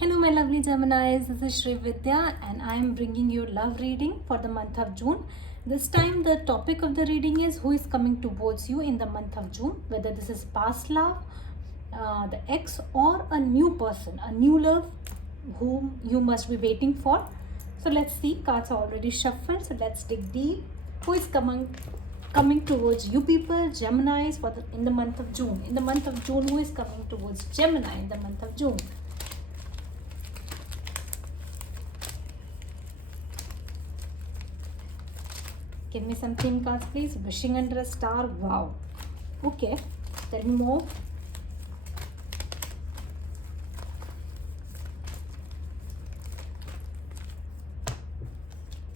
Hello, my lovely Geminis. This is Shri Vidya, and I am bringing you love reading for the month of June. This time, the topic of the reading is who is coming towards you in the month of June, whether this is past love, the ex, or a new person, a new love whom you must be waiting for. So let's see. Cards are already shuffled, so let's dig deep. Who is coming towards you people, Geminis, in the month of June? In the month of June, who is coming towards Gemini in the month of June? Give me some theme cards, please. Wishing under a star. Wow. Okay. Tell me more.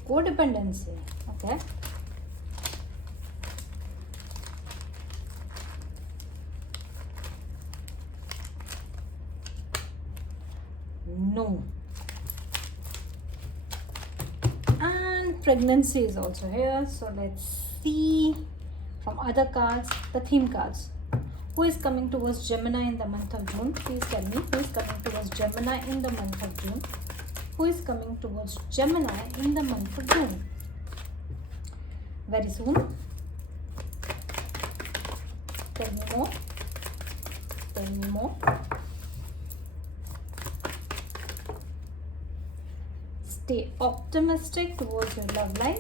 Codependency. Okay. No. And pregnancy is also here. So let's see from other cards, the theme cards. Who is coming towards Gemini in the month of June? Please tell me who is coming towards Gemini in the month of June. Who is coming towards Gemini in the month of June? Very soon. Tell me more. Tell me more. Stay optimistic towards your love life.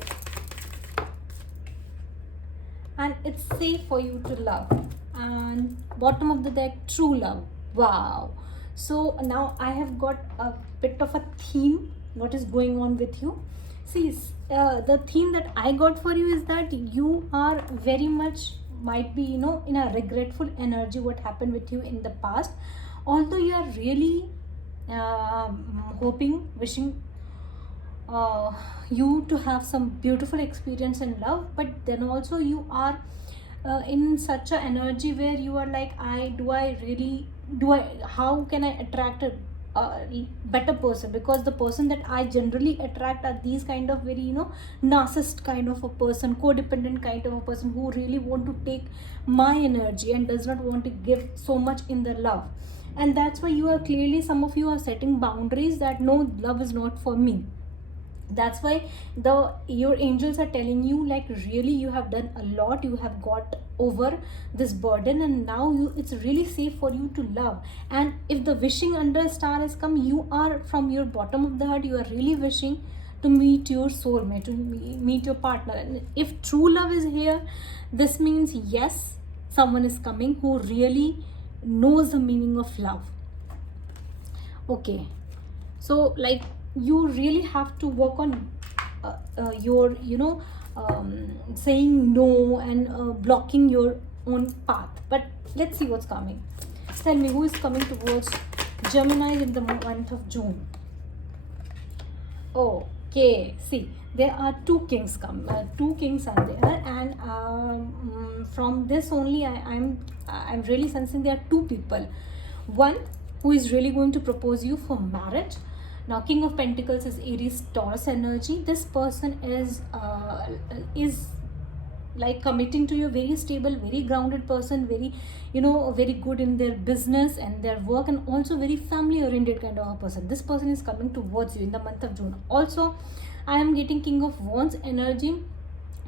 And it's safe for you to love. And bottom of the deck, true love. Wow. So now I have got a bit of a theme. What is going on with you? See, the theme that I got for you is that you are very much might be in a regretful energy what happened with you in the past, although you are really hoping, wishing you to have some beautiful experience in love, but then also you are in such a energy where you are like, how can I attract a better person, because the person that I generally attract are these kind of very narcissist kind of a person, codependent kind of a person who really want to take my energy and does not want to give so much in the love. And that's why you are clearly, some of you are setting boundaries that no, love is not for me. That's why your angels are telling you, like, really you have done a lot, you have got over this burden, and now it's really safe for you to love. And if the wishing under a star has come, you are from your bottom of the heart, you are really wishing to meet your soulmate, to meet your partner. And if true love is here, this means yes, someone is coming who really knows the meaning of love. Okay, so like, you really have to work on your saying no and blocking your own path. But let's see what's coming. Tell me who is coming towards Gemini in the month of June. Okay, see, there are two kings are there, and from this only I'm really sensing there are two people. One who is really going to propose you for marriage. Now, King of Pentacles is Aries Taurus energy. This person is like committing to you, very stable, very grounded person, very very good in their business and their work, and also very family oriented kind of a person. This person is coming towards you in the month of June. Also, I am getting King of Wands energy.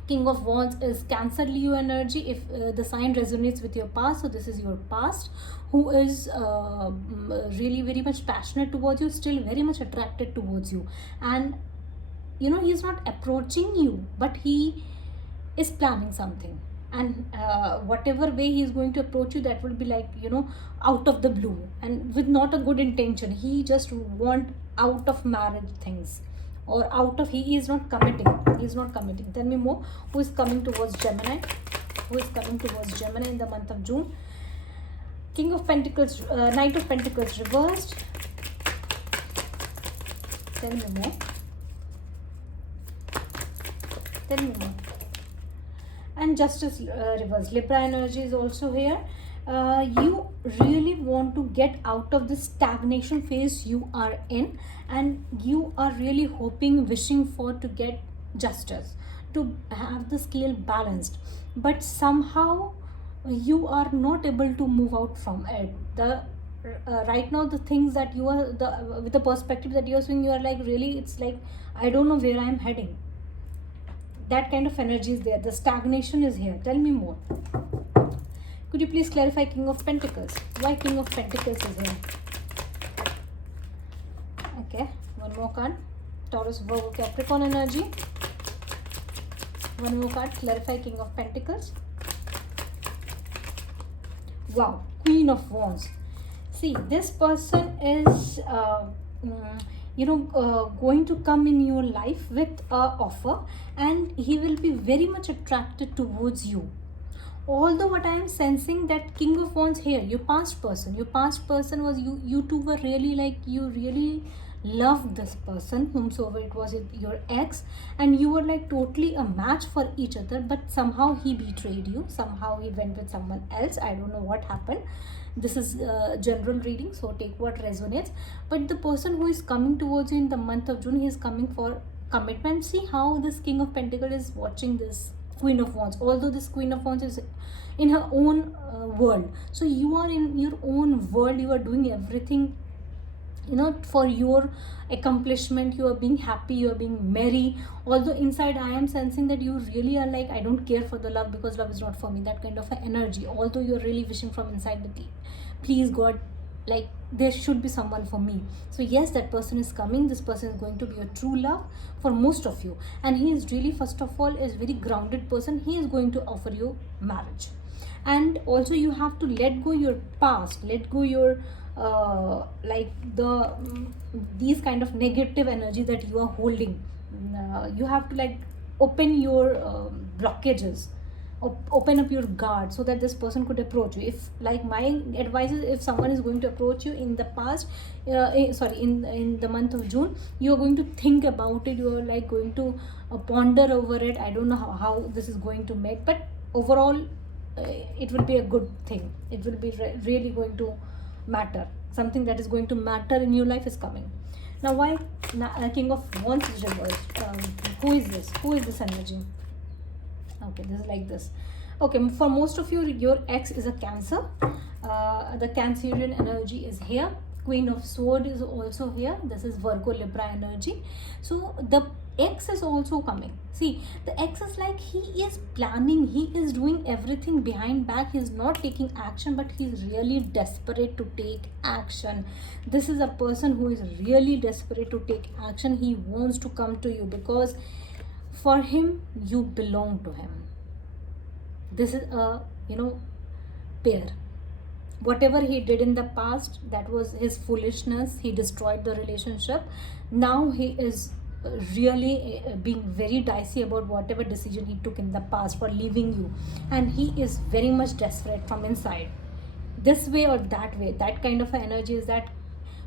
King of Wands is Cancer Leo energy. If the sign resonates with your past, so this is your past, who is really very much passionate towards you, still very much attracted towards you. And he's not approaching you, but he is planning something. And whatever way he is going to approach you, that will be like out of the blue and with not a good intention. He just want out of marriage things, or out of, he is not committing. Tell me more. Who is coming towards Gemini? In the month of June? King of Pentacles, Knight of Pentacles reversed. Tell me more. And Justice reversed. Libra energy is also here. You really want to get out of the stagnation phase you are in, and you are really hoping, wishing for to get justice, to have the scale balanced, but somehow you are not able to move out from it. The right now the things that you are with the perspective that you're seeing, you are like, really, it's like, I don't know where I am heading. That kind of energy is there. The stagnation is here. Tell me more. Could you please clarify King of Pentacles? Why King of Pentacles is here? Okay, one more card. Taurus, Virgo, Capricorn energy. One more card. Clarify King of Pentacles. Wow, Queen of Wands. See, this person is going to come in your life with a offer, and he will be very much attracted towards you. Although what I am sensing, that King of Wands here, your past person was, you two were really like, you really loved this person, whomsoever it was, your ex, and you were like totally a match for each other, but somehow he betrayed you, somehow he went with someone else. I don't know what happened. This is general reading, so take what resonates. But the person who is coming towards you in the month of June, he is coming for commitment. See how this King of Pentacles is watching this Queen of Wands, although this Queen of Wands is in her own world. So you are in your own world, you are doing everything, for your accomplishment. You are being happy, you are being merry, although inside I am sensing that you really are like, I don't care for the love, because love is not for me. That kind of an energy, although you are really wishing from inside the deep, please God, like, there should be someone for me. So yes, that person is coming. This person is going to be a true love for most of you, and he is really, first of all, is very grounded person. He is going to offer you marriage. And also you have to let go your past, let go your these kind of negative energy that you are holding. You have to like open your blockages, open up your guard, so that this person could approach you. If, like, my advice is, if someone is going to approach you in the past, in the month of June, you are going to think about it, you are like going to ponder over it. I don't know how this is going to make, but overall it will be a good thing. It will be really going to matter. Something that is going to matter in your life is coming. Now, why King of Wands is reversed? Who is this energy? Okay, this is like this. Okay, for most of you, your ex is a Cancer. The Cancerian energy is here. Queen of Swords is also here. This is Virgo, Libra energy. So the ex is also coming. See, the ex is like, he is planning, he is doing everything behind back. He is not taking action, but he is really desperate to take action. This is a person who is really desperate to take action. He wants to come to you because for him, you belong to him. This is a, pair. Whatever he did in the past, that was his foolishness. He destroyed the relationship. Now he is really being very dicey about whatever decision he took in the past for leaving you, and he is very much desperate from inside, this way or that way. That kind of energy is that,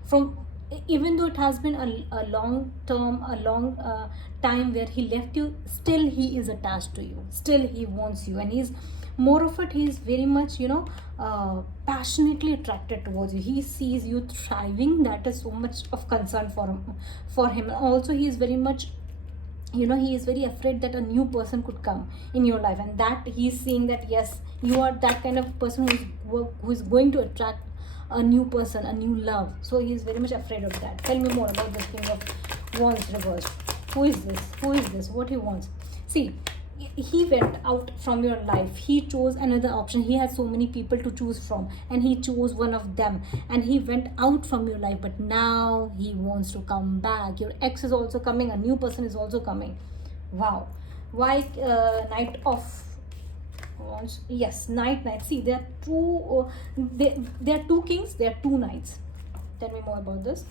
from, even though it has been a long time where he left you, still he is attached to you, still he wants you, and he's more of it, he's very much passionately attracted towards you. He sees you thriving. That is so much of concern for him. Also, he is very much, he is very afraid that a new person could come in your life, and that he's seeing that, yes, you are that kind of person who is going to attract a new person, a new love. So he is very much afraid of that. Tell me more about this King of Wands reversed. Who is this? What he wants? See, he went out from your life. He chose another option. He had so many people to choose from, and he chose one of them, and he went out from your life. But now he wants to come back. Your ex is also coming. A new person is also coming. Wow. Why Knight of Wands? Yes, Knight. See, there are two. There are two kings. There are two knights. Tell me more about this.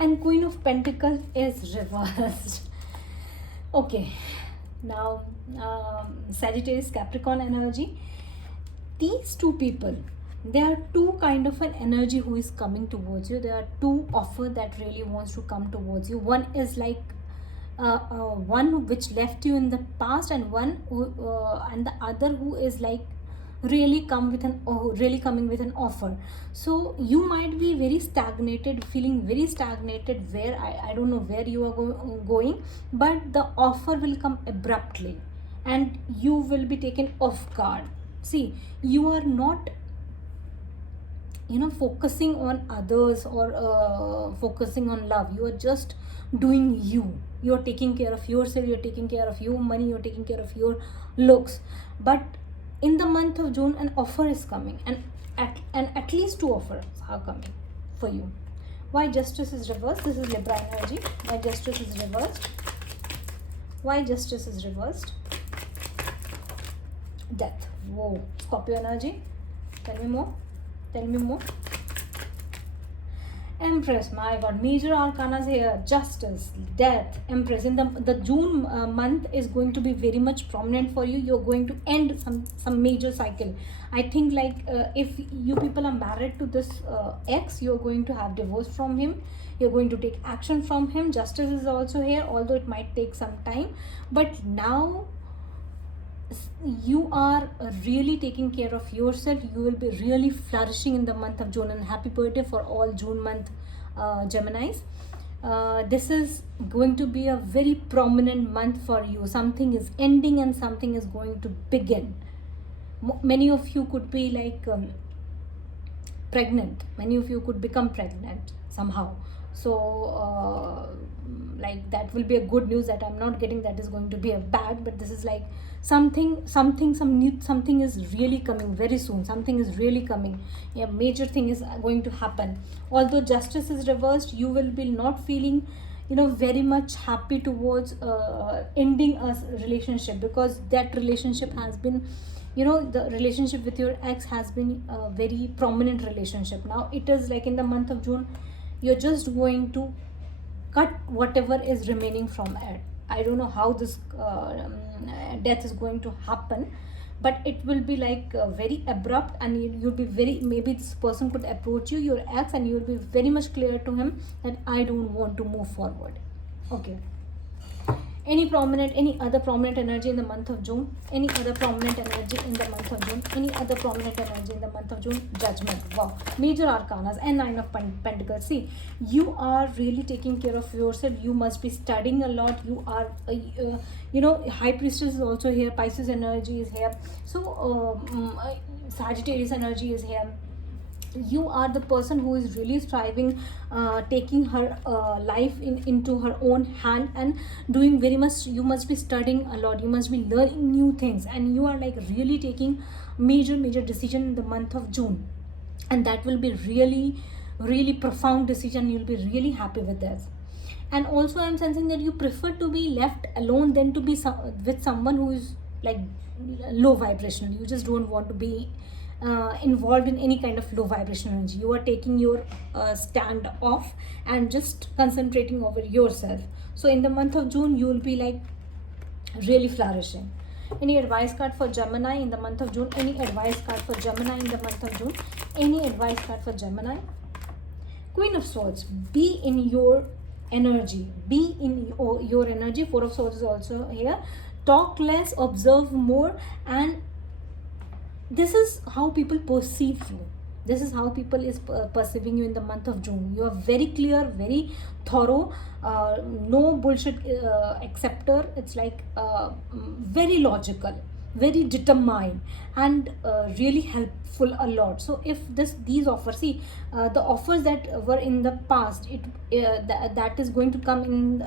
And Queen of Pentacles is reversed. Okay, now Sagittarius, Capricorn energy. These two people, there are two kind of an energy who is coming towards you. There are two offer that really wants to come towards you. One is like one which left you in the past, and one who, and the other who is like really coming with an offer. So you might be very stagnated, feeling very stagnated, where I don't know where you are going, but the offer will come abruptly and you will be taken off guard. See, you are not, focusing on others or focusing on love. You are just doing you. You're taking care of yourself, you're taking care of your money, you're taking care of your looks. But in the month of June, an offer is coming, and at least two offers are coming for you. Why Justice is reversed? This is Libra energy. Why Justice is reversed? Why Justice is reversed? Death. Whoa. Scorpio energy. Tell me more. Tell me more. Empress, my god, major arcanas here. Justice, death, Empress. In the June month is going to be very much prominent for you. You're going to end some major cycle. I think, like, if you people are married to this ex, you're going to have divorce from him. You're going to take action from him. Justice is also here, although it might take some time. But now you are really taking care of yourself. You will be really flourishing in the month of June, and happy birthday for all June month Geminis. This is going to be a very prominent month for you. Something is ending and something is going to begin. Many of you could be like pregnant. Many of you could become pregnant somehow. So like, that will be a good news. That I'm not getting that is going to be a bad, but this is like something is really coming very soon. Something is really coming. A major thing is going to happen. Although Justice is reversed, you will be not feeling very much happy towards ending a relationship, because that relationship has been, the relationship with your ex has been a very prominent relationship. Now it is like, in the month of June, you're just going to cut whatever is remaining from it. I don't know how this death is going to happen, but it will be like very abrupt, and you'll be very, maybe this person could approach you, your ex, and you'll be very much clear to him that I don't want to move forward. Okay. Any other prominent energy in the month of June? Any other prominent energy in the month of June? Any other prominent energy in the month of June? Judgment. Wow. Major arcanas and Nine of Pentacles. See, you are really taking care of yourself. You must be studying a lot. You are, High Priestess is also here. Pisces energy is here. So, Sagittarius energy is here. You are the person who is really striving, taking her life into her own hand, and doing very much. You must be studying a lot. You must be learning new things, and you are like really taking major decision in the month of June, and that will be really profound decision. You'll be really happy with this. And also, I'm sensing that you prefer to be left alone than to be with someone who is like low vibrational. You just don't want to be involved in any kind of low vibration energy. You are taking your stand off and just concentrating over yourself. So in the month of June, you will be like really flourishing. Any advice card for Gemini in the month of June? Any advice card for Gemini in the month of June? Any advice card for Gemini? Queen of Swords. Be in your energy. Be in your energy. Four of Swords is also here. Talk less, observe more, and this is how people perceive you. This is how people is perceiving you in the month of June. You are very clear, very thorough, no bullshit acceptor. It's like very logical, very determined, and really helpful a lot. So if these offers, see, the offers that were in the past, that is going to come in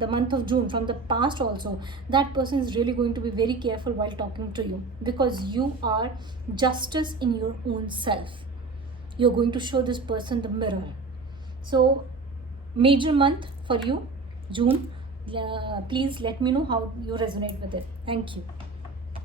the month of June from the past also. That person is really going to be very careful while talking to you, because you are justice in your own self. You're going to show this person the mirror. So major month for you, June. Please let me know how you resonate with it. Thank you.